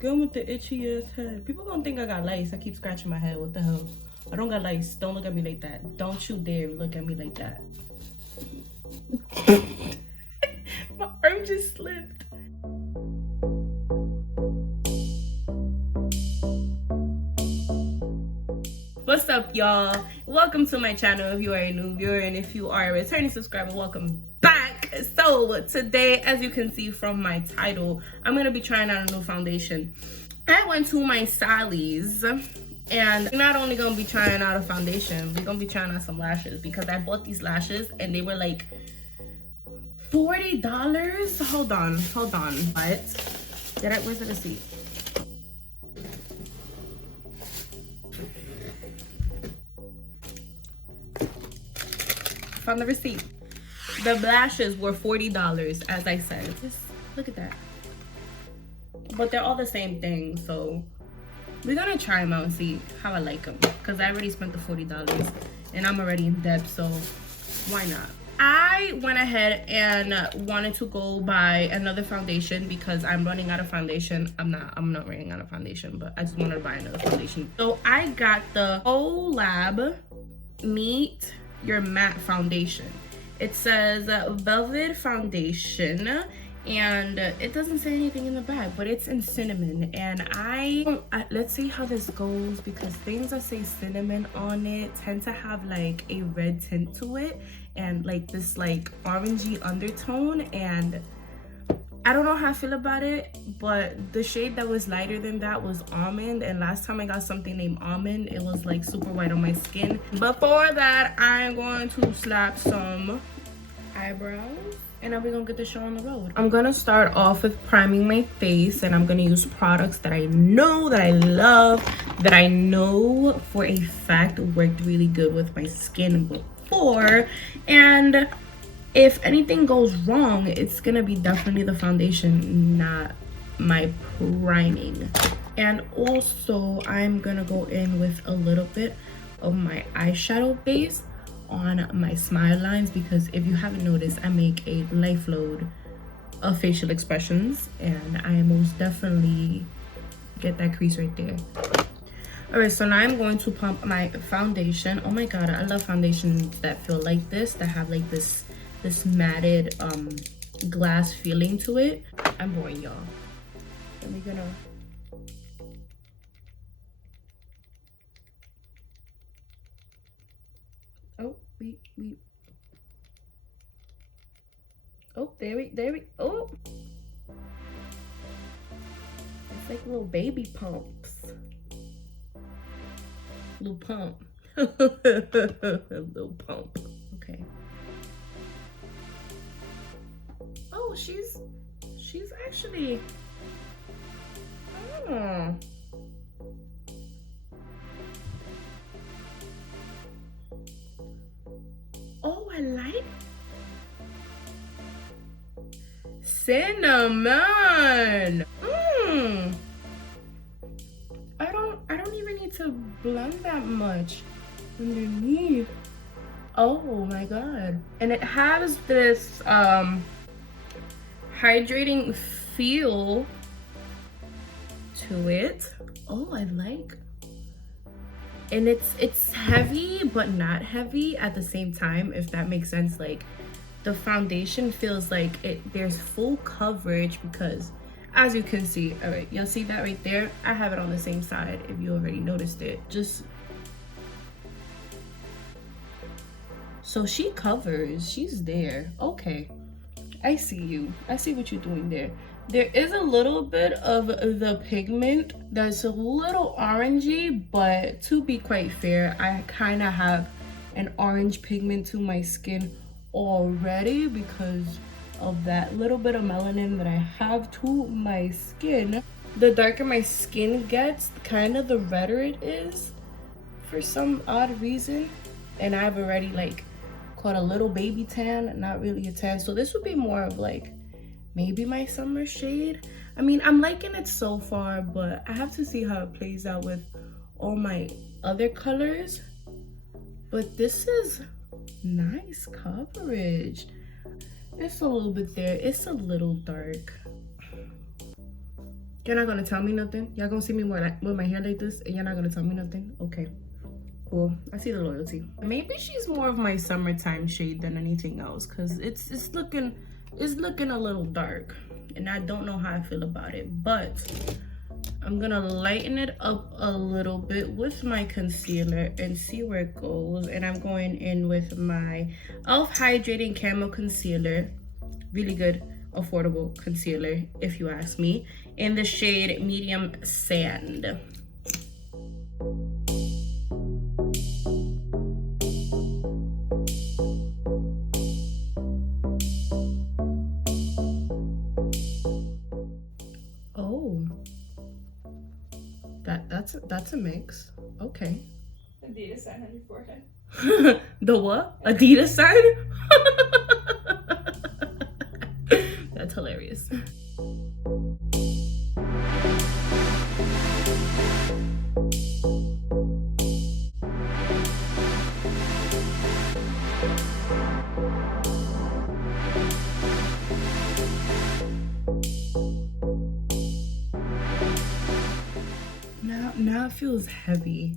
again with the itchy ass head. People gonna think I got lice. I keep scratching my head. What the hell? I don't got lice. Don't look at me like that. Don't you dare look at me like that. My arm just slipped. What's up, y'all? Welcome to my channel. If you are a new viewer and if you are a returning subscriber, welcome back. So today, as you can see from my title, I'm gonna be trying out a new foundation. I went to my Sally's and we're not only gonna be trying out a foundation, we're gonna be trying out some lashes because I bought these lashes and they were like $40. Hold on. What? Where's the receipt? Found the receipt. The lashes were $40, as I said. Just look at that. But they're all the same thing, so we're gonna try them out and see how I like them. Because I already spent the $40 and I'm already in debt, so why not? I went ahead and wanted to go buy another foundation because I'm running out of foundation. I'm not running out of foundation, but I just wanted to buy another foundation. So I got the Col-lab Meet Your Matte Foundation. It says velvet foundation and it doesn't say anything in the back, but it's in cinnamon. And let's see how this goes because things that say cinnamon on it tend to have like a red tint to it and like this like orangey undertone, and I don't know how I feel about it, but the shade that was lighter than that was almond, and last time I got something named almond, it was like super white on my skin. Before that, I'm going to slap some eyebrows and then we're gonna get the show on the road. I'm gonna start off with priming my face, and I'm gonna use products that I know, that I love, that I know for a fact worked really good with my skin before. And if anything goes wrong, it's gonna be definitely the foundation, not my priming. And also I'm gonna go in with a little bit of my eyeshadow base on my smile lines because if you haven't noticed, I make a life load of facial expressions and I most definitely get that crease right there. All right, so now I'm going to pump my foundation. Oh my god, I love foundations that feel like this, that have like this matted glass feeling to it. I'm boring y'all. And we're gonna there we oh, it's like little baby pumps, little pump. Little pump. Okay. Oh, she's actually, oh. Oh, I like cinnamon. I don't even need to blend that much underneath. Oh my god. And it has this hydrating feel to it. Oh, I like. And it's heavy but not heavy at the same time, if that makes sense. Like the foundation feels like there's full coverage because as you can see, all right, you'll see that right there. I have it on the same side if you already noticed it. Just so she covers, she's there. Okay, I see you. I see what you're doing there. There is a little bit of the pigment that's a little orangey, but to be quite fair, I kind of have an orange pigment to my skin already because of that little bit of melanin that I have to my skin. The darker my skin gets, kind of the redder it is for some odd reason. And I've already like caught a little baby tan, not really a tan. So this would be more of like maybe my summer shade. I mean, I'm liking it so far, but I have to see how it plays out with all my other colors. But this is nice coverage. It's a little bit there. It's a little dark. You're not gonna tell me nothing? Y'all gonna see me with my hair like this and you're not gonna tell me nothing? Okay, cool. I see the loyalty. Maybe she's more of my summertime shade than anything else, because it's looking a little dark and I don't know how I feel about it, but I'm gonna lighten it up a little bit with my concealer and see where it goes. And I'm going in with my e.l.f. Hydrating Camo Concealer. Really good, affordable concealer, if you ask me, in the shade Medium Sand. Oh, that's a mix. Okay. Adidas sign on your forehead. The what? Adidas sign? That's hilarious. Now it feels heavy.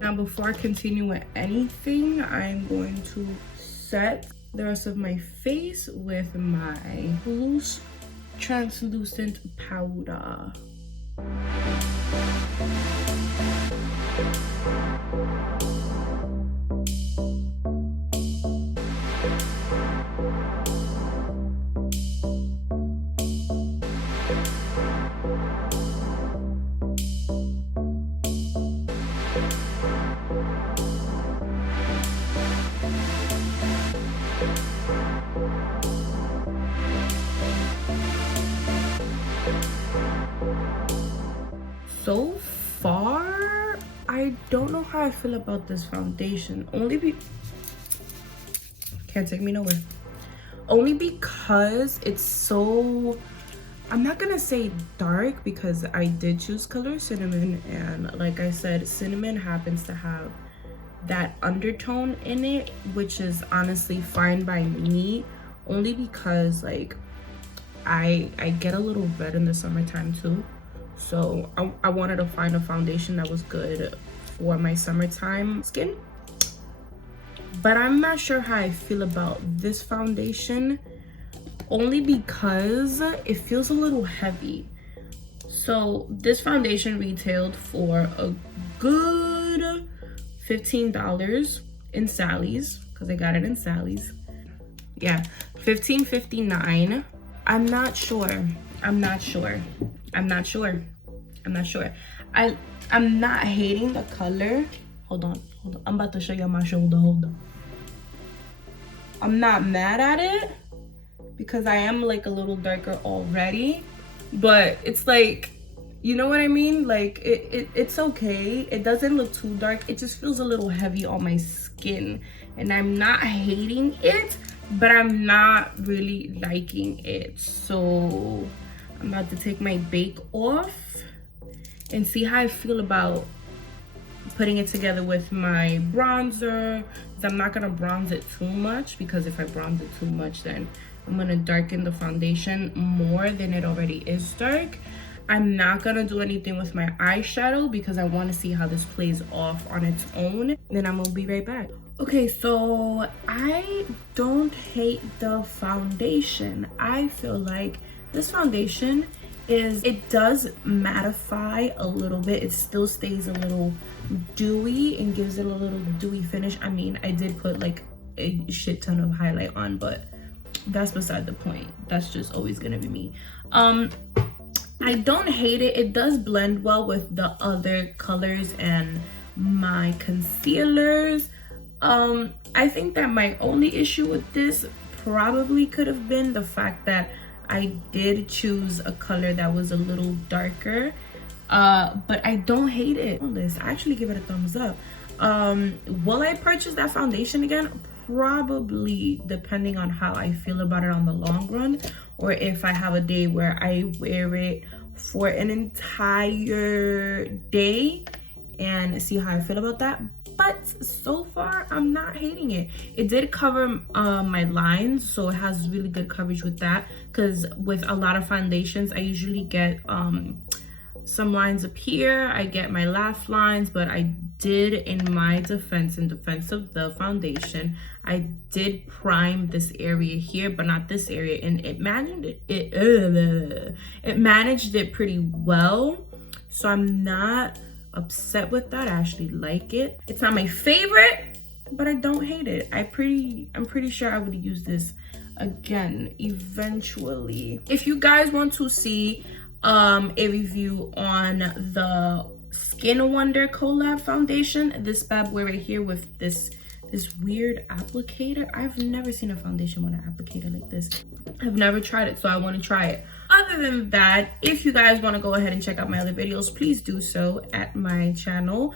Now before I continue with anything, I'm going to set the rest of my face with my loose translucent powder. So far, I don't know how I feel about this foundation. Can't take me nowhere. Only because it's so, I'm not gonna say dark, because I did choose color cinnamon, and like I said, cinnamon happens to have that undertone in it, which is honestly fine by me, only because like I get a little red in the summertime too. So I wanted to find a foundation that was good for my summertime skin. But I'm not sure how I feel about this foundation, only because it feels a little heavy. So this foundation retailed for a good $15 in Sally's, because I got it in Sally's. Yeah, $15.59. I'm not sure. I'm not hating the color. Hold on. I'm about to show you my shoulder. Hold on. I'm not mad at it, because I am like a little darker already, but it's like, you know what I mean? Like it's okay. It doesn't look too dark. It just feels a little heavy on my skin, and I'm not hating it, but I'm not really liking it. So I'm about to take my bake off and see how I feel about putting it together with my bronzer. I'm not gonna bronze it too much, because if I bronze it too much, then I'm gonna darken the foundation more than it already is dark. I'm not gonna do anything with my eyeshadow, because I want to see how this plays off on its own. Then I'm gonna be right back. Okay, so I don't hate the foundation. I feel like this foundation it does mattify a little bit. It still stays a little dewy and gives it a little dewy finish. I mean, I did put like a shit ton of highlight on, but that's beside the point. That's just always gonna be me. I don't hate it. It does blend well with the other colors and my concealers. I think that my only issue with this probably could have been the fact that I did choose a color that was a little darker, but I don't hate it. I actually give it a thumbs up. Will I purchase that foundation again? Probably, depending on how I feel about it on the long run, or if I have a day where I wear it for an entire day and see how I feel about that. But so far, I'm not hating it. It did cover my lines, so it has really good coverage with that. Because with a lot of foundations, I usually get some lines up here. I get my laugh lines, but I did, in my defense, in defense of the foundation, I did prime this area here, but not this area, and it managed it pretty well. So I'm not upset with that. I actually like it. It's not my favorite, but I don't hate it. I'm pretty sure I would use this again eventually. If you guys want to see a review on the Skin Wonder Collab foundation, this bad boy right here with this weird applicator. I've never seen a foundation with an applicator like this. I've never tried it, so I want to try it. Other than that, if you guys want to go ahead and check out my other videos, please do so at my channel.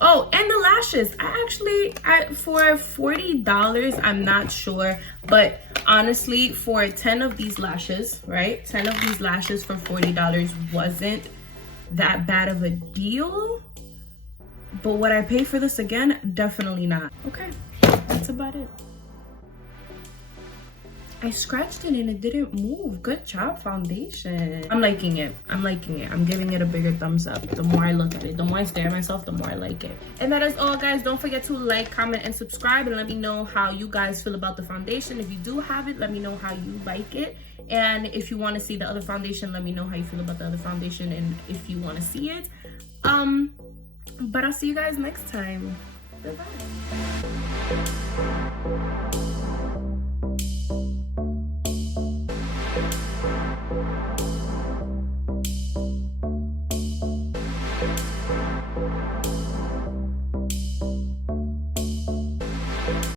Oh, and the lashes. For $40, I'm not sure, but honestly, for 10 of these lashes, right? 10 of these lashes for $40 wasn't that bad of a deal. But would I pay for this again? Definitely not. Okay, that's about it. I scratched it and it didn't move. Good job, foundation. I'm liking it. I'm liking it. I'm giving it a bigger thumbs up. The more I look at it, the more I stare at myself, the more I like it. And that is all, guys. Don't forget to like, comment, and subscribe, and let me know how you guys feel about the foundation. If you do have it, let me know how you like it. And if you want to see the other foundation, let me know how you feel about the other foundation and if you want to see it. But I'll see you guys next time. Bye-bye.